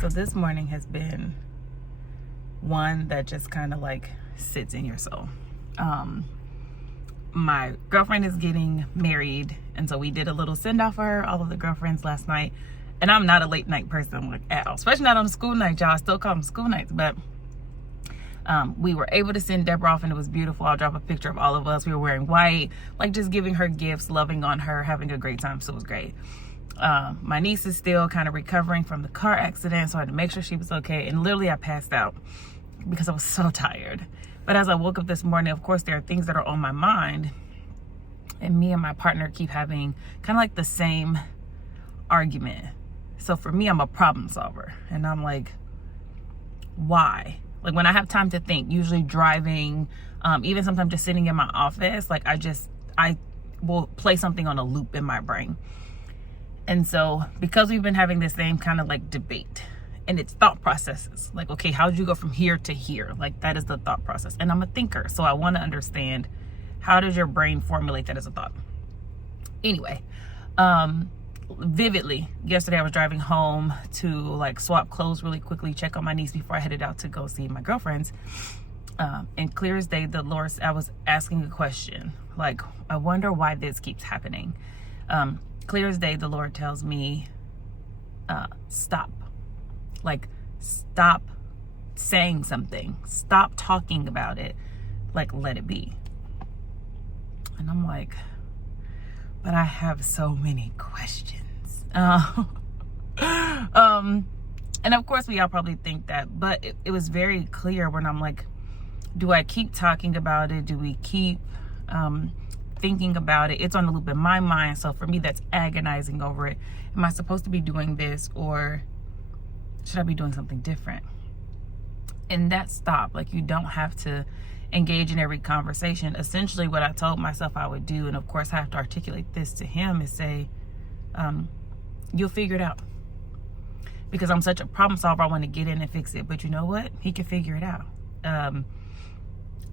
So this morning has been one that just kind of like sits in your soul. My girlfriend is getting married, and so we did a little send off for her, all of the girlfriends last night. And I'm not a late night person like at all, especially not on a school night, y'all. I still call them school nights, but we were able to send Deborah off, and it was beautiful. I'll drop a picture of all of us. We were wearing white, like just giving her gifts, loving on her, having a great time. So it was great. My niece is still kind of recovering from the car accident, so I had to make sure she was okay. And literally I passed out because I was so tired. But as I woke up this morning, of course, there are things that are on my mind, and me and my partner keep having kind of like the same argument. So for me, I'm a problem solver, and I'm like, why? Like when I have time to think, usually driving, even sometimes just sitting in my office, like I will play something on a loop in my brain. And so because we've been having this same kind of like debate, and it's thought processes, like, okay, how did you go from here to here? Like that is the thought process. And I'm a thinker, so I want to understand, how does your brain formulate that as a thought? Anyway, vividly, yesterday I was driving home to like swap clothes really quickly, check on my niece before I headed out to go see my girlfriends. And clear as day, I was asking a question, like, I wonder why this keeps happening. Clear as day, the Lord tells me, stop. Like, stop saying something. Stop talking about it. Like, let it be. And I'm like, but I have so many questions. And of course, we all probably think that. But it was very clear when I'm like, do I keep talking about it? Do we keep thinking about it? It's on the loop in my mind. So for me, that's agonizing over it. Am I supposed to be doing this, or should I be doing something different? And that stop. Like, you don't have to engage in every conversation. Essentially what I told myself I would do, and of course I have to articulate this to him, is say, you'll figure it out. Because I'm such a problem solver, I want to get in and fix it. But you know what? He can figure it out.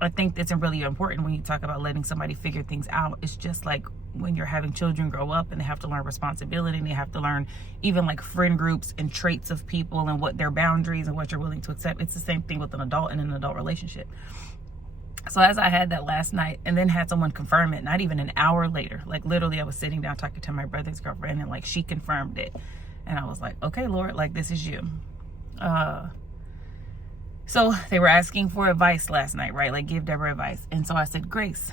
I think that's really important when you talk about letting somebody figure things out. It's just like when you're having children grow up and they have to learn responsibility, and they have to learn even like friend groups and traits of people and what their boundaries and what you're willing to accept. It's the same thing with an adult in an adult relationship. So as I had that last night, and then had someone confirm it, not even an hour later, like literally I was sitting down talking to my brother's girlfriend, and like she confirmed it. And I was like, okay, Lord, like this is you. So they were asking for advice last night, right? Like, give Deborah advice. And so I said, grace.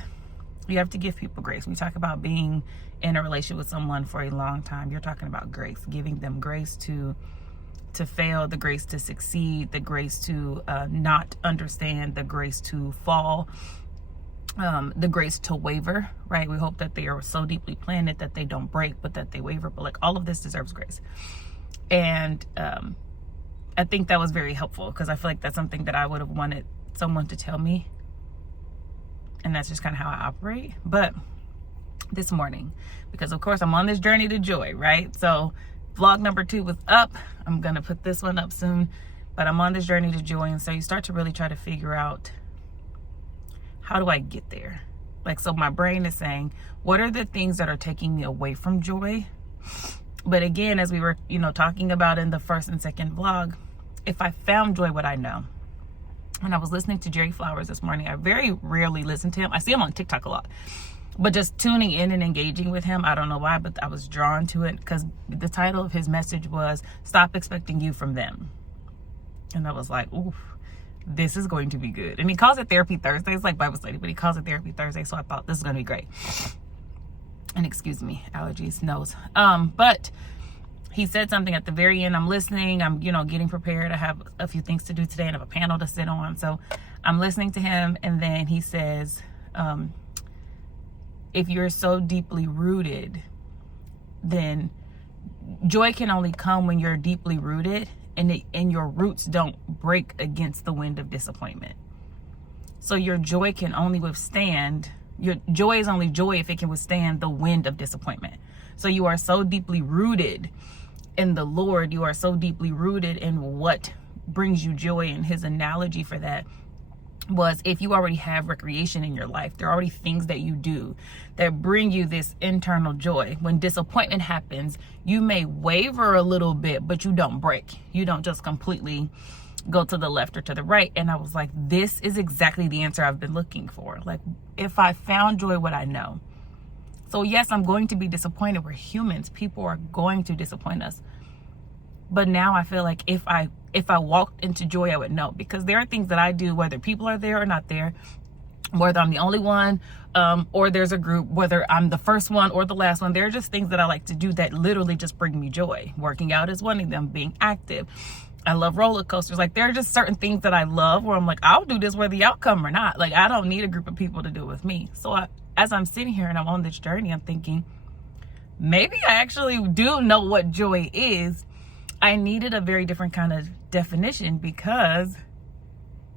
You have to give people grace. We talk about being in a relationship with someone for a long time. You're talking about grace, giving them grace to fail, the grace to succeed, the grace to not understand, the grace to fall, the grace to waver, right? We hope that they are so deeply planted that they don't break, but that they waver. But like, all of this deserves grace. And I think that was very helpful, because I feel like that's something that I would have wanted someone to tell me. And that's just kind of how I operate. But this morning, because of course I'm on this journey to joy, right? So vlog number 2 was up. I'm going to put this one up soon. But I'm on this journey to joy. And so you start to really try to figure out, how do I get there? Like, so my brain is saying, what are the things that are taking me away from joy? But again, as we were, talking about in the first and second vlog, if I found joy, would I know? And I was listening to Jerry Flowers this morning. I very rarely listen to him. I see him on TikTok a lot. But just tuning in and engaging with him, I don't know why, but I was drawn to it because the title of his message was, Stop Expecting You from Them. And I was like, ooh, this is going to be good. And he calls it Therapy Thursday. It's like Bible study, but he calls it Therapy Thursday. So I thought this is going to be great. And excuse me, allergies, nose. But he said something at the very end. I'm listening. I'm, getting prepared. I have a few things to do today and I have a panel to sit on. So I'm listening to him. And then he says, if you're so deeply rooted, then joy can only come when you're deeply rooted and your roots don't break against the wind of disappointment. So your joy can only withstand, your joy is only joy if it can withstand the wind of disappointment. So you are so deeply rooted in the Lord. You are so deeply rooted in what brings you joy. And his analogy for that was, if you already have recreation in your life, there are already things that you do that bring you this internal joy. When disappointment happens, you may waver a little bit, but you don't break. You don't just completely go to the left or to the right. And I was like, this is exactly the answer I've been looking for. Like, if I found joy, what I know. So yes, I'm going to be disappointed. We're humans. People are going to disappoint us. But now I feel like if I walked into joy, I would know, because there are things that I do, whether people are there or not there, whether I'm the only one, or there's a group, whether I'm the first one or the last one. There are just things that I like to do that literally just bring me joy. Working out is one of them, being active. I love roller coasters. Like, there are just certain things that I love where I'm like, I'll do this whether the outcome or not. Like, I don't need a group of people to do it with me. So as I'm sitting here and I'm on this journey, I'm thinking, maybe I actually do know what joy is. I needed a very different kind of definition, because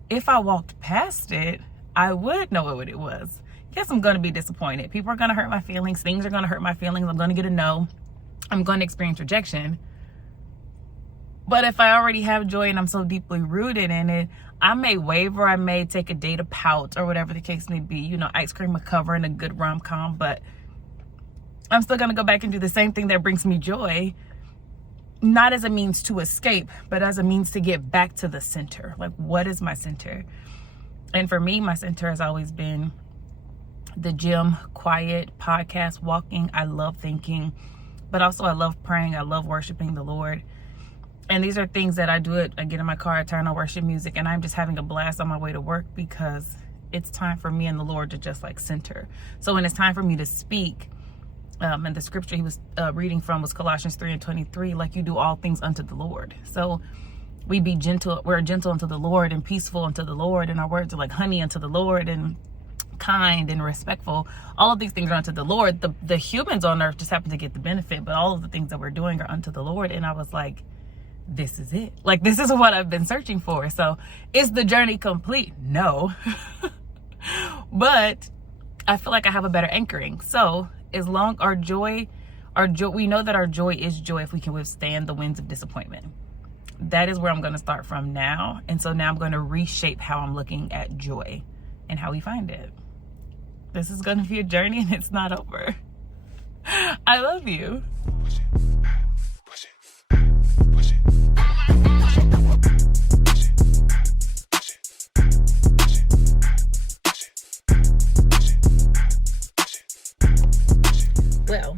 if I walked past it, I would know what it was. Yes, I'm going to be disappointed. People are going to hurt my feelings. Things are going to hurt my feelings. I'm going to get a no. I'm going to experience rejection. But if I already have joy and I'm so deeply rooted in it, I may waver. I may take a day to pout, or whatever the case may be. You know, ice cream, a cover, and a good rom-com. But I'm still going to go back and do the same thing that brings me joy. Not as a means to escape, but as a means to get back to the center. Like, what is my center? And for me, my center has always been the gym, quiet, podcast, walking. I love thinking, but also I love praying. I love worshiping the Lord. And these are things that I do. I get in my car, I turn on worship music, and I'm just having a blast on my way to work, because it's time for me and the Lord to just like center. So when it's time for me to speak, and the scripture he was reading from was Colossians 3:23, like, you do all things unto the Lord. So we're gentle unto the Lord and peaceful unto the Lord, and our words are like honey unto the Lord, and kind and respectful. All of these things are unto the Lord. The humans on earth just happen to get the benefit, but all of the things that we're doing are unto the Lord. And I was like, this is it. Like, this is what I've been searching for. So is the journey complete? No. But I feel like I have a better anchoring. So as long our joy, we know that our joy is joy if we can withstand the winds of disappointment. That is where I'm going to start from now. And so now I'm going to reshape how I'm looking at joy and how we find it. This is going to be a journey, and it's not over. I love you. Well,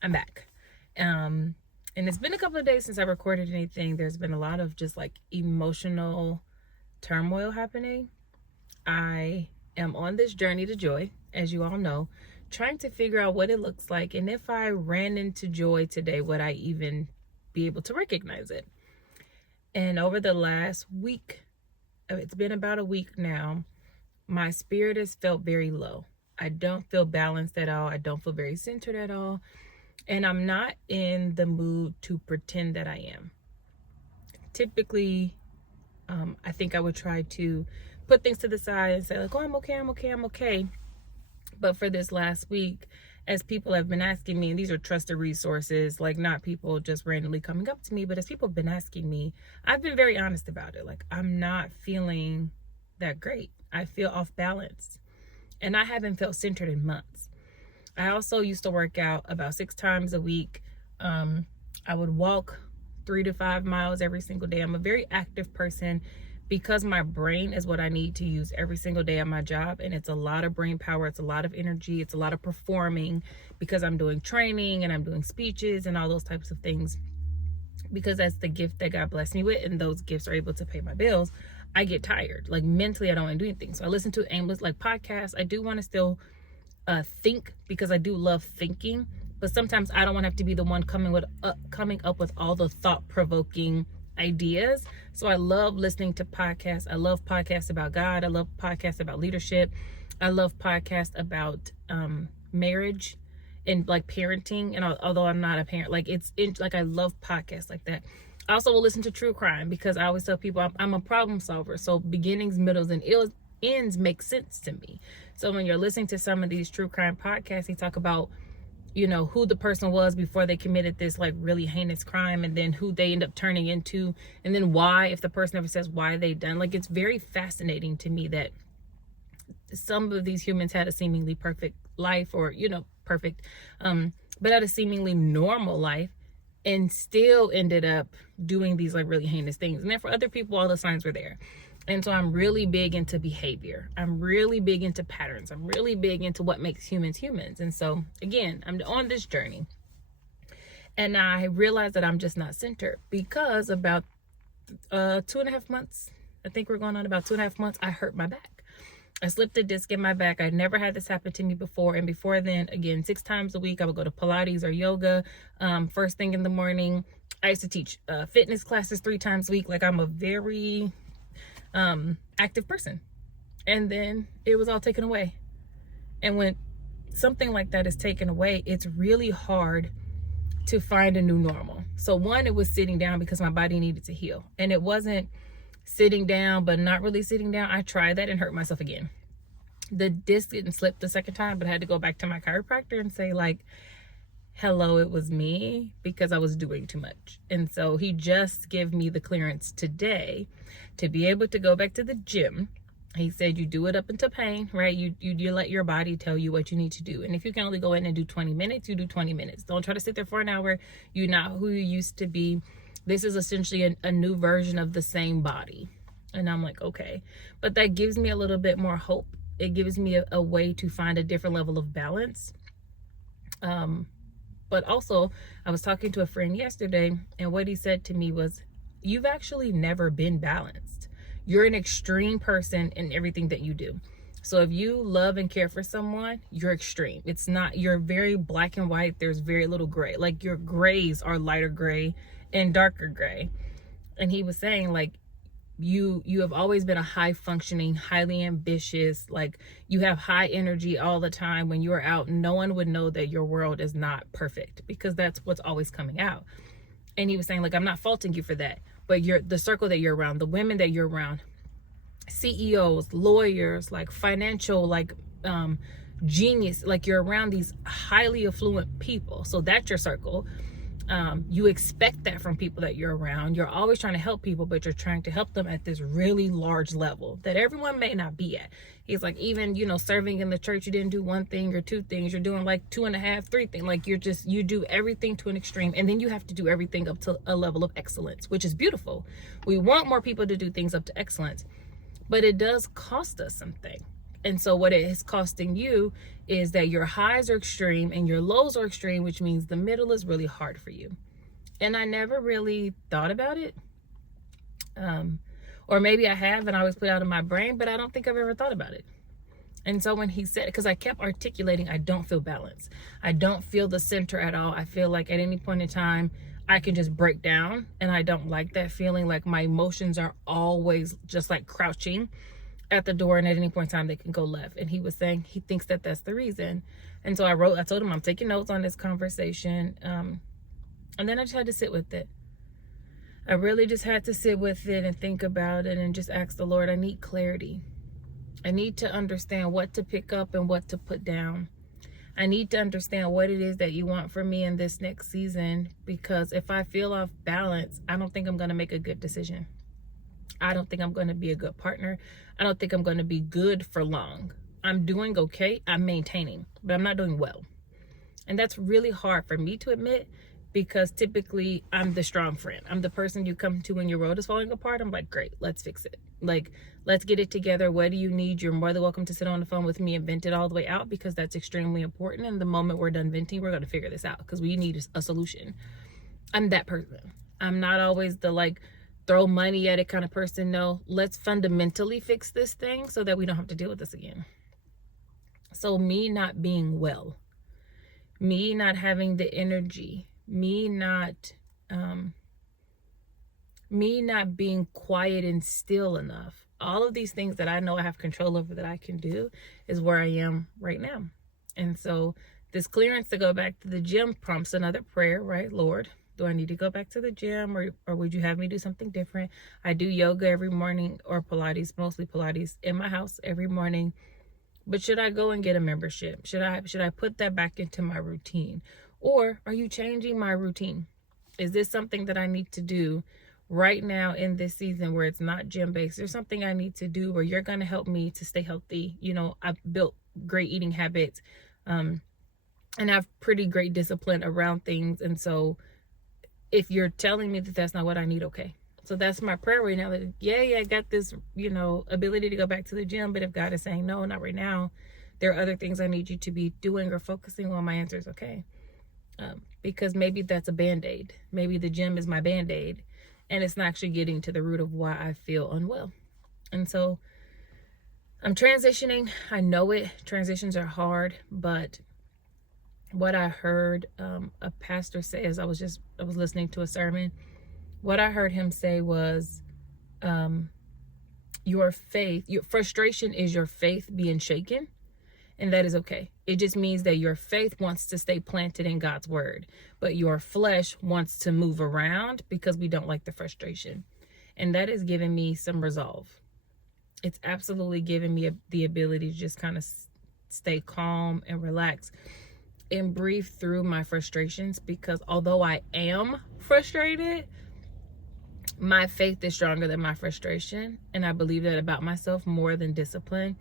I'm back. And it's been a couple of days since I recorded anything. There's been a lot of just like emotional turmoil happening. I am on this journey to joy, as you all know, trying to figure out what it looks like. And if I ran into joy today, would I even be able to recognize it? And over the last week, it's been about a week now, my spirit has felt very low. I don't feel balanced at all. I don't feel very centered at all. And I'm not in the mood to pretend that I am. Typically, I think I would try to put things to the side and say like, oh, I'm okay. But for this last week, as people have been asking me, and these are trusted resources, like not people just randomly coming up to me, but as people have been asking me, I've been very honest about it. Like, I'm not feeling that great. I feel off balance. And I haven't felt centered in months. I also used to work out about 6 times a week. I would walk 3 to 5 miles every single day. I'm a very active person because my brain is what I need to use every single day at my job. And it's a lot of brain power. It's a lot of energy. It's a lot of performing because I'm doing training and I'm doing speeches and all those types of things. Because that's the gift that God blessed me with, and those gifts are able to pay my bills. I get tired. Like, mentally, I don't want to do anything. So I listen to aimless like podcasts. I do want to still think, because I do love thinking, but sometimes I don't want to have to be the one coming up with all the thought-provoking ideas. So I love listening to podcasts. I love podcasts about God. I love podcasts about leadership. I love podcasts about marriage and like parenting. And although I'm not a parent, like I love podcasts like that. I also will listen to true crime, because I always tell people I'm a problem solver. So beginnings, middles, and ends make sense to me. So when you're listening to some of these true crime podcasts, they talk about you know, who the person was before they committed this like really heinous crime, and then who they end up turning into, and then why, if the person ever says why they done. Like, it's very fascinating to me that some of these humans had a seemingly perfect life, or, you know, perfect, but had a seemingly normal life, and still ended up doing these like really heinous things. And then for other people, all the signs were there. And so I'm really big into behavior. I'm really big into patterns. I'm really big into what makes humans humans. And so again, I'm on this journey, and I realized that I'm just not centered, because about 2.5 months, I think we're going on about 2.5 months, I hurt my back. I slipped a disc in my back. I never had this happen to me before. And before then, again, 6 times a week, I would go to Pilates or yoga first thing in the morning. I used to teach fitness classes 3 times a week. Like, I'm a very active person. And then it was all taken away. And when something like that is taken away, it's really hard to find a new normal. So one, it was sitting down because my body needed to heal. And it wasn't sitting down but not really sitting down. I tried that and hurt myself again. The disc didn't slip the second time, but I had to go back to my chiropractor and say, like, hello, it was me, because I was doing too much. And so he just gave me the clearance today to be able to go back to the gym. He said, you do it up into pain, right? You let your body tell you what you need to do. And if you can only go in and do 20 minutes, you do 20 minutes. Don't try to sit there for an hour. You're not who you used to be. This is essentially a new version of the same body. And I'm like, okay. But that gives me a little bit more hope. It gives me a way to find a different level of balance. But also, I was talking to a friend yesterday, and what he said to me was, you've actually never been balanced. You're an extreme person in everything that you do. So if you love and care for someone, you're extreme. It's not, you're very black and white. There's very little gray. Like, your grays are lighter gray and darker gray. And he was saying, like, you have always been a high functioning, highly ambitious, like, you have high energy all the time. When you're out, no one would know that your world is not perfect, because that's what's always coming out. And he was saying, like, I'm not faulting you for that, but the circle that you're around, the women that you're around, CEOs, lawyers, like financial, like genius, like, you're around these highly affluent people. So that's your circle. You expect that from people that you're around. You're always trying to help people, but you're trying to help them at this really large level that everyone may not be at. He's like, even, you know, serving in the church, you didn't do 1 thing or 2 things. You're doing like 2.5, 3 things. Like, you do everything to an extreme, and then you have to do everything up to a level of excellence, which is beautiful. We want more people to do things up to excellence, but it does cost us something. And so what it is costing you is that your highs are extreme and your lows are extreme, which means the middle is really hard for you. And I never really thought about it. Or maybe I have, and I always put it out of my brain, but I don't think I've ever thought about it. And so when he said, because I kept articulating, I don't feel balanced. I don't feel the center at all. I feel like at any point in time, I can just break down, and I don't like that feeling. Like, my emotions are always just like crouching at the door, and at any point in time they can go left. And he was saying he thinks that that's the reason. And so I told him I'm taking notes on this conversation, and then I just had to sit with it. I really just had to sit with it and think about it and just ask the Lord, I need clarity. I need to understand what to pick up and what to put down. I need to understand what it is that you want from me in this next season, because if I feel off balance, I don't think I'm going to make a good decision. I don't think I'm going to be a good partner. I don't think I'm going to be good for long. I'm doing okay. I'm maintaining, but I'm not doing well. And that's really hard for me to admit, because typically I'm the strong friend. I'm the person you come to when your world is falling apart. I'm like, great, let's fix it. Like, let's get it together. What do you need? You're more than welcome to sit on the phone with me and vent it all the way out, because that's extremely important. And the moment we're done venting, we're going to figure this out, because we need a solution. I'm that person. I'm not always the, like, throw money at it kind of person. No, let's fundamentally fix this thing so that we don't have to deal with this again. So me not being well, me not having the energy, me not being quiet and still enough, all of these things that I know I have control over that I can do, is where I am right now. And so this clearance to go back to the gym prompts another prayer, right? Lord, do I need to go back to the gym, or would you have me do something different? I do yoga every morning, or Pilates, mostly Pilates, in my house every morning But should I go and get a membership? Should I put that back into my routine? Or are you changing my routine? Is this something that I need to do right now in this season where it's not gym based? There's something I need to do where you're going to help me to stay healthy. You know, I've built great eating habits, and have pretty great discipline around things. And so if you're telling me that that's not what I need, okay. So that's my prayer right now, that I got this, you know, ability to go back to the gym. But if God is saying, no, not right now, there are other things I need you to be doing or focusing on, my answer is okay. Because maybe that's a Band-Aid. Maybe the gym is my Band-Aid, and it's not actually getting to the root of why I feel unwell. And so I'm transitioning. I know it. Transitions are hard, but what I heard a pastor say as I was listening to a sermon, what I heard him say was, your frustration is your faith being shaken. And that is okay. It just means that your faith wants to stay planted in God's word, but your flesh wants to move around because we don't like the frustration. And that has given me some resolve. It's absolutely given me the ability to just kind of stay calm and relax and breathe through my frustrations, because although I am frustrated, my faith is stronger than my frustration. And I believe that about myself more than discipline,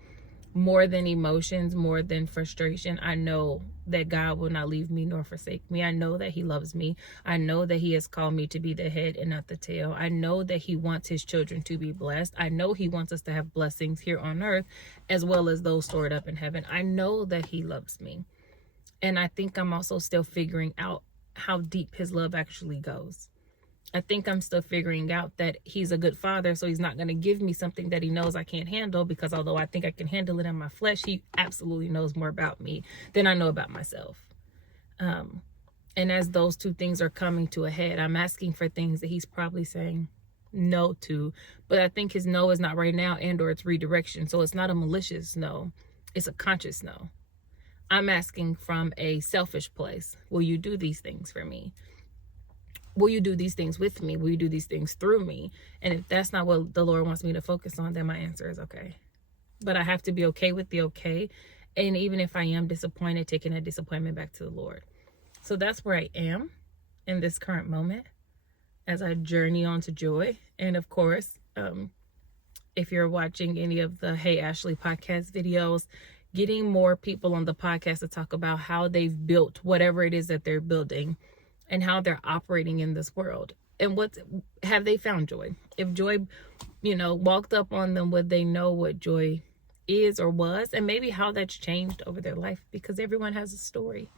more than emotions, more than frustration. I know that God will not leave me nor forsake me. I know that he loves me. I know that he has called me to be the head and not the tail. I know that he wants his children to be blessed. I know he wants us to have blessings here on earth as well as those stored up in heaven. I know that he loves me. And I think I'm also still figuring out how deep his love actually goes. I think I'm still figuring out that he's a good father, so he's not going to give me something that he knows I can't handle, because although I think I can handle it in my flesh, he absolutely knows more about me than I know about myself. And as those two things are coming to a head, I'm asking for things that he's probably saying no to, but I think his no is not right now, and or it's redirection. So it's not a malicious no, it's a conscious no. I'm asking from a selfish place. Will you do these things for me? Will you do these things with me? Will you do these things through me? And if that's not what the Lord wants me to focus on, then my answer is okay. But I have to be okay with the okay. And even if I am disappointed, taking that disappointment back to the Lord. So that's where I am in this current moment as I journey on to joy. And of course, if you're watching any of the Hey Ashley podcast videos, getting more people on the podcast to talk about how they've built whatever it is that they're building, and how they're operating in this world, and have they found joy? If joy, walked up on them, would they know what joy is or was, and maybe how that's changed over their life? Because everyone has a story,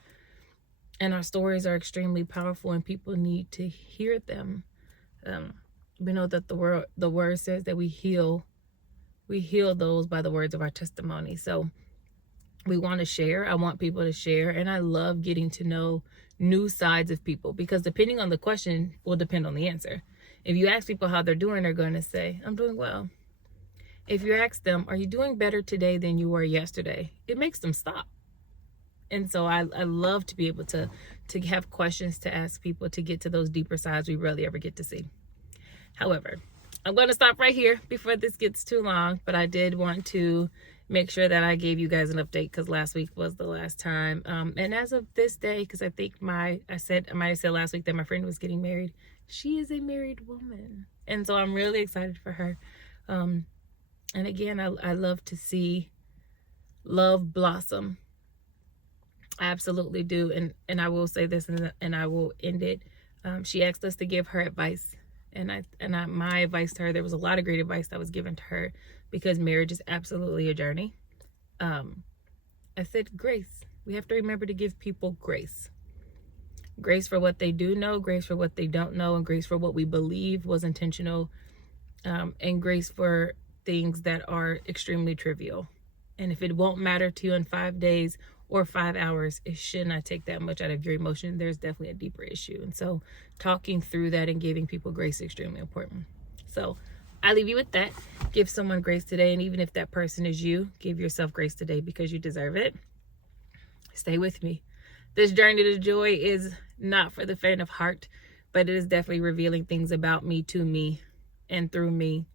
and our stories are extremely powerful, and people need to hear them. We know that the word says that we heal those by the words of our testimony. So we want to share. I want people to share, and I love getting to know new sides of people, because depending on the question will depend on the answer. If you ask people how they're doing, they're going to say, I'm doing well. If you ask them, are you doing better today than you were yesterday? It makes them stop. And so I love to be able to have questions to ask people, to get to those deeper sides we rarely ever get to see. However, I'm going to stop right here before this gets too long, but I did want to make sure that I gave you guys an update, because last week was the last time. And as of this day, because I think I might have said last week that my friend was getting married. She is a married woman. And so I'm really excited for her. And again, I love to see love blossom. I absolutely do. And I will say this, and I will end it. She asked us to give her advice. And my advice to her, there was a lot of great advice that was given to her, because marriage is absolutely a journey. I said grace. We have to remember to give people grace. Grace for what they do know, grace for what they don't know, and grace for what we believe was intentional, and grace for things that are extremely trivial. And if it won't matter to you in 5 days or 5 hours, it should not take that much out of your emotion. There's definitely a deeper issue. And so talking through that and giving people grace is extremely important. So I leave you with that. Give someone grace today. And even if that person is you, give yourself grace today, because you deserve it. Stay with me. This journey to joy is not for the faint of heart, but it is definitely revealing things about me to me and through me.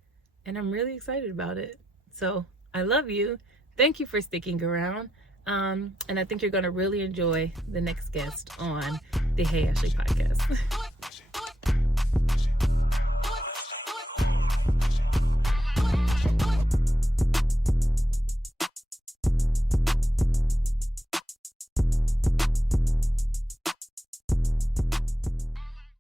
And I'm really excited about it. So I love you. thank you for sticking around. And I think you're going to really enjoy the next guest on the Hey Ashley podcast.